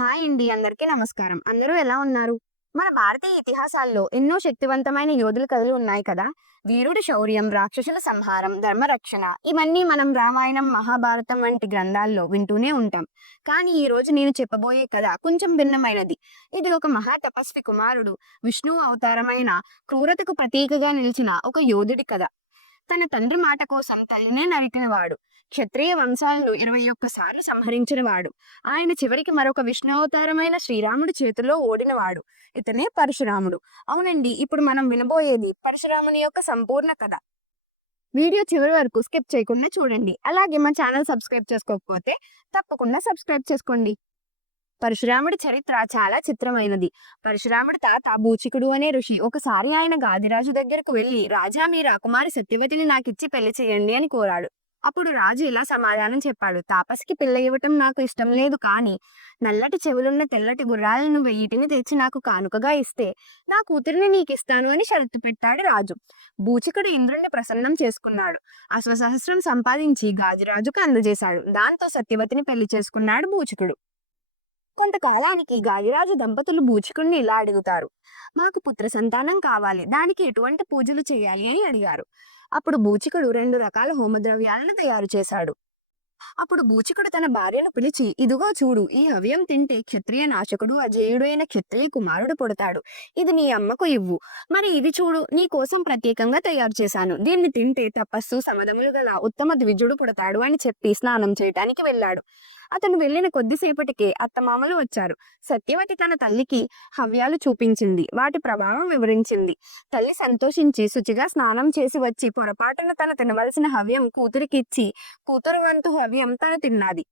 Hi అండి. అందరికీ నమస్కారం. అందరూ ఎలా ఉన్నారు? మన భారతీయ ఇతిహాసాల్లో ఎన్నో శక్తివంతమైన యోధుల కథలు ఉన్నాయి కదా! వీరుడి శౌర్యం, రాక్షసుల సంహారం, ధర్మరక్షణ ఇవన్నీ మనం రామాయణం, మహాభారతం వంటి గ్రంథాల్లో వింటూనే ఉంటాం. కానీ ఈ రోజు నేను చెప్పబోయే కథ కొంచెం భిన్నమైనది. ఇది ఒక మహా తపస్వి కుమారుడు, విష్ణువు అవతారమైన క్రూరతకు ప్రతీకగా నిలిచిన ఒక యోధుడి కథ. తన తండ్రి మాట కోసం తల్లినే నరికినవాడు. క్షత్రియ వంశాలను 21 సార్లు సంహరించినవాడు. ఆయన చివరికి మరొక విష్ణువతారమైన శ్రీరాముడి చేతిలో ఓడినవాడు. ఇతనే పరశురాముడు. అవునండి, ఇప్పుడు మనం వినబోయేది పరశురాముని యొక్క సంపూర్ణ కథ. వీడియో చివరి వరకు స్కిప్ చేయకుండా చూడండి. అలాగే మా ఛానల్ సబ్స్క్రైబ్ చేసుకోకపోతే తప్పకుండా సబ్స్క్రైబ్ చేసుకోండి. పరశురాముడి చరిత్ర చాలా చిత్రమైనది. పరశురాముడి తాత బూచికుడు అనే ఋషి ఒకసారి ఆయన గాదిరాజు దగ్గరకు వెళ్లి, రాజా, మీ రాకుమారి సత్యవతిని నాకిచ్చి పెళ్లి చేయండి అని కోరాడు. అప్పుడు రాజు ఇలా సమాధానం చెప్పాడు: తాపసికి పిల్ల ఇవ్వటం నాకు ఇష్టం లేదు, కానీ నల్లటి చెవులున్న తెల్లటి గుర్రాలను 1000 తెచ్చి నాకు కానుకగా ఇస్తే నా కూతురిని నీకిస్తాను అని షరతు పెట్టాడు రాజు. బూచికుడు ఇంద్రుణ్ణి ప్రసన్నం చేసుకున్నాడు. అశ్వసహస్రం సంపాదించి గాదిరాజుకు అందజేశాడు. దాంతో సత్యవతిని పెళ్లి చేసుకున్నాడు బూచికుడు. కొంతకాలానికి గాదిరాజు దంపతులు బూచికుడిని ఇలా అడుగుతారు: మాకు పుత్ర సంతానం కావాలి, దానికి ఎటువంటి పూజలు చేయాలి అని అడిగారు. అప్పుడు బూచికుడు 2 రకాల హోమద్రవ్యాలను తయారు చేశాడు. అప్పుడు బూచికుడు తన భార్యను పిలిచి, ఇదిగో చూడు, ఈ హవ్యం తింటే క్షత్రియ నాశకుడు అజేయుడు అయిన క్షత్రియ కుమారుడు పుడతాడు. ఇది నీ అమ్మకు ఇవ్వు. మరి ఇది చూడు, నీ కోసం ప్రత్యేకంగా తయారు చేశాను. దీన్ని తింటే తపస్సు సమదములు గల ఉత్తమ ద్విజుడు పుడతాడు అని చెప్పి స్నానం చేయటానికి వెళ్ళాడు. అతను వెళ్లిన కొద్దిసేపటికే అత్తమామలు వచ్చారు. సత్యవతి తన తల్లికి హవ్యాలు చూపించింది. వాటి ప్రభావం వివరించింది. తల్లి సంతోషించి శుచిగా స్నానం చేసి వచ్చి పొరపాటున తన తినవలసిన హవ్యం కూతురికిచ్చి, కూతురు వంతు హవ్యం తను తిన్నది.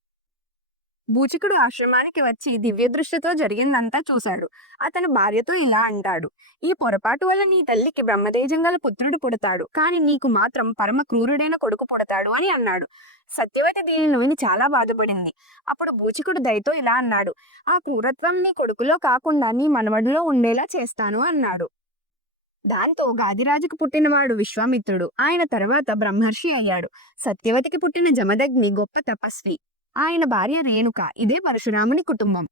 బూచికుడు ఆశ్రమానికి వచ్చి దివ్యదృష్టితో జరిగిందంతా చూశాడు. అతను భార్యతో ఇలా అంటాడు: ఈ పొరపాటు వల్ల నీ తల్లికి బ్రహ్మతేజం గల పుత్రుడు పుడతాడు, కానీ నీకు మాత్రం పరమ క్రూరుడైన కొడుకు పుడతాడు అని అన్నాడు. సత్యవతి దీనిని విని చాలా బాధపడింది. అప్పుడు బూచికుడు దయతో ఇలా అన్నాడు: ఆ క్రూరత్వం నీ కొడుకులో కాకుండా నీ మనవడిలో ఉండేలా చేస్తాను అన్నాడు. దాంతో గాదిరాజుకు పుట్టినవాడు విశ్వామిత్రుడు. ఆయన తర్వాత బ్రహ్మర్షి అయ్యాడు. సత్యవతికి పుట్టిన జమదగ్ని గొప్ప తపస్వి. ఆయన భార్య రేణుక. ఇదే పరశురాముని కుటుంబం.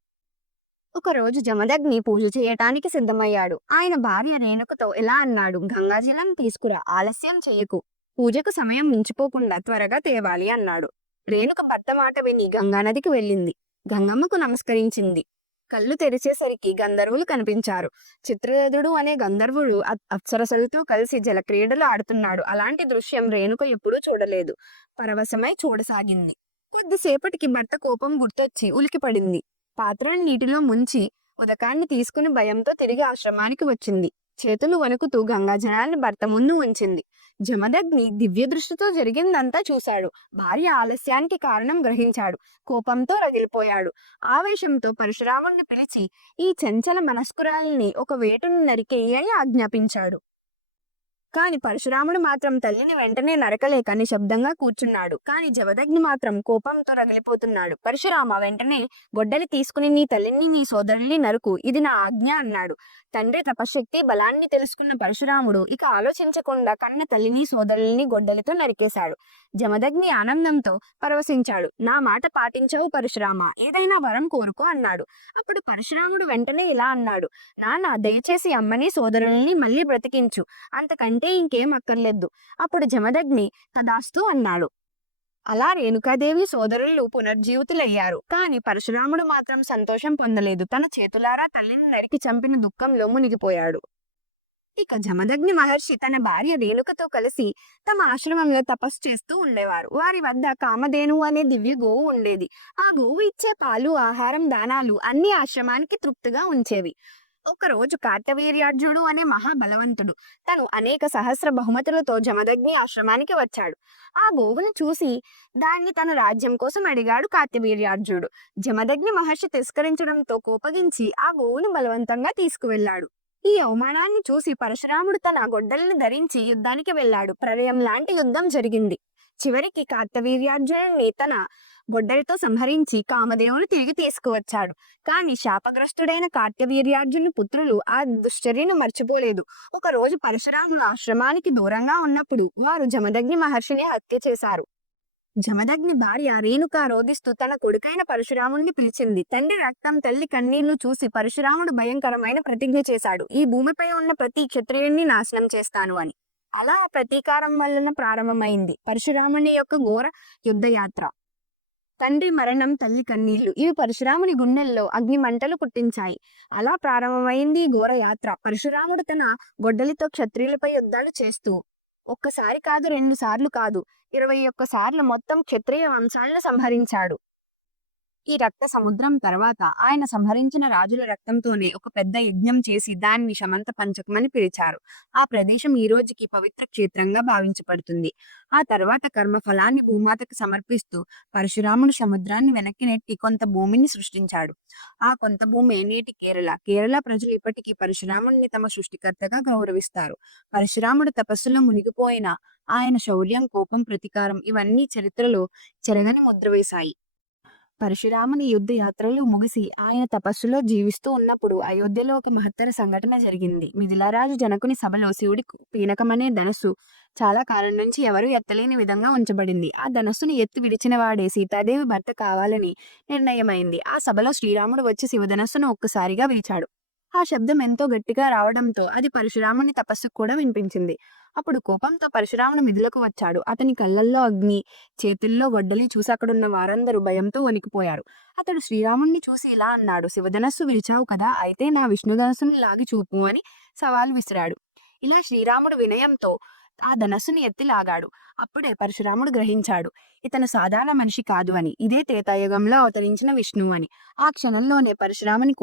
ఒకరోజు జమదగ్ని పూజ చేయటానికి సిద్ధమయ్యాడు. ఆయన భార్య రేణుకతో ఇలా అన్నాడు: గంగాజలం తీసుకురా, ఆలస్యం చెయ్యకు. పూజకు సమయం మించిపోకుండా త్వరగా తేవాలి అన్నాడు. రేణుక భర్త మాట విని గంగానదికి వెళ్ళింది. గంగమ్మకు నమస్కరించింది. కళ్ళు తెరిచేసరికి గంధర్వులు కనిపించారు. చిత్రరథుడు అనే గంధర్వుడు అప్సరసలతో కలిసి జలక్రీడలు ఆడుతున్నాడు. అలాంటి దృశ్యం రేణుక ఎప్పుడూ చూడలేదు. పరవశమై చూడసాగింది. కొద్దిసేపటికి భర్త కోపం గుర్తొచ్చి ఉలికిపడింది. పాత్రను నీటిలో ముంచి ఉదకాన్ని తీసుకుని భయంతో తిరిగి ఆశ్రమానికి వచ్చింది. చేతులు వణుకుతూ గంగాజలాన్ని భర్త ముందు ఉంచింది. జమదగ్ని దివ్య దృష్టితో జరిగిందంతా చూశాడు. భార్య ఆలస్యానికి కారణం గ్రహించాడు. కోపంతో రగిలిపోయాడు. ఆవేశంతో పరశురాముణ్ణి పిలిచి, ఈ చంచల మనస్కురాల్ని ఒక వేటుని నరికేయి అని ఆజ్ఞాపించాడు. కాని పరశురాముడు మాత్రం తల్లిని వెంటనే నరకలేక నిశ్శబ్దంగా కూర్చున్నాడు. కాని జమదగ్ని మాత్రం కోపంతో రగిలిపోతున్నాడు. పరశురామ, వెంటనే గొడ్డలి తీసుకుని నీ తల్లిని, నీ సోదరుల్ని నరుకు, ఇది నా ఆజ్ఞ అన్నాడు. తండ్రి తపశక్తి బలాన్ని తెలుసుకున్న పరశురాముడు ఇక ఆలోచించకుండా కన్న తల్లిని, సోదరుల్ని గొడ్డలితో నరికేశాడు. జమదగ్ని ఆనందంతో పరవశించాడు. నా మాట పాటించవు పరశురామ, ఏదైనా వరం కోరుకో అన్నాడు. అప్పుడు పరశురాముడు వెంటనే ఇలా అన్నాడు: నాన్న, దయచేసి అమ్మని, సోదరుల్ని మళ్ళీ బ్రతికించు, అంతకంటే ఇంకేం అక్కర్లేదు. అప్పుడు జమదగ్ని తదాస్తు అన్నాడు. అలా రేణుకాదేవి సోదరులు పునర్జీవితులయ్యారు. కాని పరశురాముడు మాత్రం సంతోషం పొందలేదు. తన చేతులారా తల్లిని నరికి చంపిన దుఃఖంలో మునిగిపోయాడు. ఇక జమదగ్ని మహర్షి తన భార్య రేణుకతో కలిసి తమ ఆశ్రమంలో తపస్సు చేస్తూ ఉండేవారు. వారి వద్ద కామధేను అనే దివ్య గోవు ఉండేది. ఆ గోవు ఇచ్చే పాలు, ఆహారం, దానాలు అన్ని ఆశ్రమానికి తృప్తిగా ఉంచేవి. ఒకరోజు కార్తవీర్యార్జునుడు అనే మహాబలవంతుడు తను అనేక సహస్ర బహుమతులతో జమదగ్ని ఆశ్రమానికి వచ్చాడు. ఆ గోవును చూసి దాన్ని తన రాజ్యం కోసం అడిగాడు కార్తవీర్యార్జునుడు. జమదగ్ని మహర్షి తిరస్కరించడంతో కోపగించి ఆ గోవును బలవంతంగా తీసుకువెళ్లాడు. ఈ అవమానాన్ని చూసి పరశురాముడు తన గొడ్డలను ధరించి యుద్ధానికి వెళ్ళాడు. ప్రళయం లాంటి యుద్ధం జరిగింది. చివరికి కార్తవీర్యార్జునుడిని తన గొడ్డలితో సంహరించి కామదేవుని తిరిగి తీసుకువచ్చాడు. కాని శాపగ్రస్తుడైన కార్తవీర్యార్జునుని పుత్రులు ఆ దుశ్చర్యను మర్చిపోలేదు. ఒక రోజు పరశురాముల ఆశ్రమానికి దూరంగా ఉన్నప్పుడు వారు జమదగ్ని మహర్షిని హత్య చేశారు. జమదగ్ని భార్య రేణుక రోదిస్తూ తన కొడుకైన పరశురాముడిని పిలిచింది. తండ్రి రక్తం, తల్లి కన్నీళ్లు చూసి పరశురాముడు భయంకరమైన ప్రతిజ్ఞ చేశాడు. ఈ భూమిపై ఉన్న ప్రతి క్షత్రియుణ్ణి నాశనం చేస్తాను అని. అలా ఆ ప్రతీకారం వలన ప్రారంభమైంది పరశురాముని యొక్క ఘోర యుద్ధయాత్ర. తండ్రి మరణం, తల్లి కన్నీళ్లు ఇవి పరశురాముని గుండెల్లో అగ్ని మంటలు పుట్టించాయి. అలా ప్రారంభమైంది ఈ ఘోర యాత్ర. పరశురాముడు తన గొడ్డలితో క్షత్రియులపై యుద్ధాలు చేస్తూ ఒక్కసారి కాదు, 2 సార్లు కాదు, 21 సార్లు మొత్తం క్షత్రియ వంశాలను సంహరించాడు. ఈ రక్త సముద్రం తర్వాత ఆయన సంహరించిన రాజుల రక్తంతోనే ఒక పెద్ద యజ్ఞం చేసి దాన్ని శమంత పంచకమని పిలిచారు. ఆ ప్రదేశం ఈ రోజుకి పవిత్ర క్షేత్రంగా భావించబడుతుంది. ఆ తర్వాత కర్మఫలాన్ని భూమాతకు సమర్పిస్తూ పరశురాముడు సముద్రాన్ని వెనక్కి నెట్టి కొంత భూమిని సృష్టించాడు. ఆ కొంత భూమి నేటి కేరళ. కేరళ ప్రజలు ఇప్పటికీ పరశురాముడిని తమ సృష్టికర్తగా గౌరవిస్తారు. పరశురాముడు తపస్సులో మునిగిపోయిన ఆయన శౌర్యం, కోపం, ప్రతీకారం ఇవన్నీ చరిత్రలో చెరగని ముద్ర వేశాయి. పరశురాముని యుద్ధ యాత్రలు ముగిసి ఆయన తపస్సులో జీవిస్తూ ఉన్నప్పుడు అయోధ్యలో ఒక మహత్తర సంఘటన జరిగింది. మిథిలారాజు జనకుని సభలో శివుడి పీనకమనే ధనస్సు చాలా కాలం నుంచి ఎవరూ ఎత్తలేని విధంగా ఉంచబడింది. ఆ ధనస్సును ఎత్తి విడిచిన వాడే సీతాదేవి భర్త కావాలని నిర్ణయమైంది. ఆ సభలో శ్రీరాముడు వచ్చి శివధనస్సును ఒక్కసారిగా వీచాడు. ఆ శబ్దం ఎంతో గట్టిగా రావడంతో అది పరశురాముని తపస్సుకు కూడా వినిపించింది. అప్పుడు కోపంతో పరశురాముడు మిథులకు వచ్చాడు. అతని కళ్ళల్లో అగ్ని, చేతుల్లో వడ్డలి చూసి అక్కడున్న వారందరూ భయంతో వణికిపోయారు. అతడు శ్రీరాముణ్ణి చూసి ఇలా అన్నాడు: శివధనస్సు విరిచావు కదా, అయితే నా విష్ణుధనస్సుని లాగి చూపు అని సవాల్ విసిరాడు. ఇలా శ్రీరాముడు వినయంతో ఆ ధనస్సుని ఎత్తి లాగాడు. అప్పుడే పరశురాముడు గ్రహించాడు, ఇతను సాధారణ మనిషి కాదు అని, ఇదే త్రేతాయుగంలో అవతరించిన విష్ణువు అని. ఆ క్షణంలోనే పరశురాముని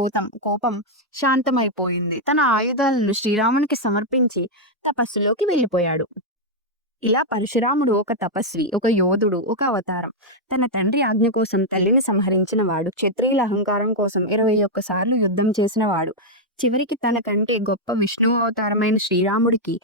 కోపం శాంతమైపోయింది. తన ఆయుధాలను శ్రీరామునికి సమర్పించి తపస్సులోకి వెళ్ళిపోయాడు. ఇలా పరశురాముడు ఒక తపస్వి, ఒక యోధుడు, ఒక అవతారం. తన తండ్రి ఆజ్ఞ కోసం తల్లిని సంహరించిన వాడు, క్షత్రియుల అహంకారం కోసం 21 సార్లు యుద్ధం చేసిన వాడు, చివరికి తన కంటే గొప్ప విష్ణువు అవతారమైన శ్రీరాముడికి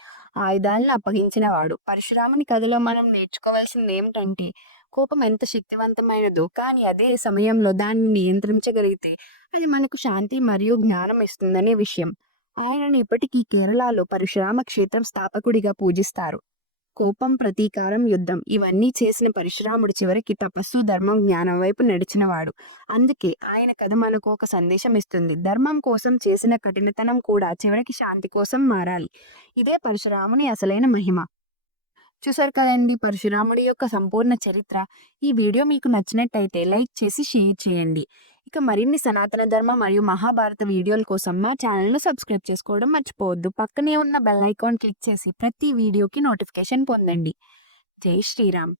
ఆయుధాలను అప్పగించిన వాడు. పరశురాముని కథలో మనం నేర్చుకోవాల్సింది ఏమిటంటే, కోపం ఎంత శక్తివంతమైనదో కానీ అదే సమయంలో దాన్ని నియంత్రించగలిగితే అది మనకు శాంతి మరియు జ్ఞానం ఇస్తుందనే విషయం. ఆయనను ఇప్పటికీ కేరళలో పరశురామ క్షేత్రం స్థాపకుడిగా పూజిస్తారు. కోపం, ప్రతీకారం, యుద్ధం ఇవన్నీ చేసిన పరశురాముడు చివరికి తపస్సు, ధర్మం, జ్ఞానం వైపు నడిచినవాడు. అందుకే ఆయన కథ మనకు ఒక సందేశం ఇస్తుంది. ధర్మం కోసం చేసిన కఠినతనం కూడా చివరికి శాంతి కోసం మారాలి. ఇదే పరశురాముని అసలైన మహిమ. చూసారు కదండి పరశురాముడి యొక్క సంపూర్ణ చరిత్ర. ఈ వీడియో మీకు నచ్చినట్టయితే లైక్ చేసి షేర్ చేయండి. ఇక మరిన్ని సనాతన ధర్మ మరియు మహాభారత వీడియోల కోసం మా ఛానల్ను సబ్స్క్రైబ్ చేసుకోవడం మర్చిపోవద్దు. పక్కనే ఉన్న బెల్ ఐకాన్ క్లిక్ చేసి ప్రతి వీడియోకి నోటిఫికేషన్ పొందండి. జై శ్రీరామ్.